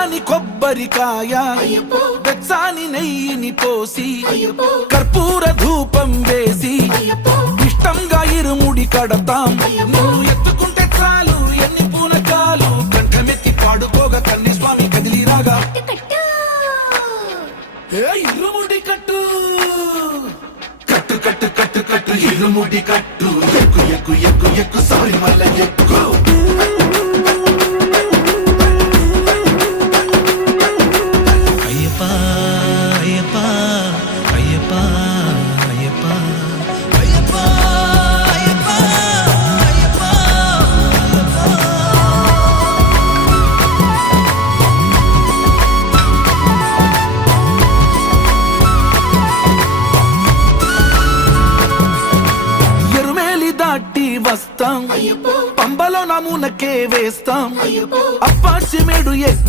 కమ్మని కొబ్బరికాయ వెచ్చాని నెయ్యిని పోసి కర్పూర ధూపం వేసి ఇష్టంగా ఇరుముడి కడతాం. నువ్వు ఎత్తుకుంటే చాలు ఎన్ని పూనకాలు కంఠమెత్తి పాడుకోగా కన్య స్వామి కదిలిరాగా ఇరుముడి కట్టు కట్టు కట్టు కట్టు కట్టు ఇరుముడి కట్టు ఎక్కు ఎక్కు ఎక్కు ఎక్కు సారి మల్ల ఎక్కు. వస్తాం పంబలో నమూనకే వేస్తాం అప్పాచి మేడు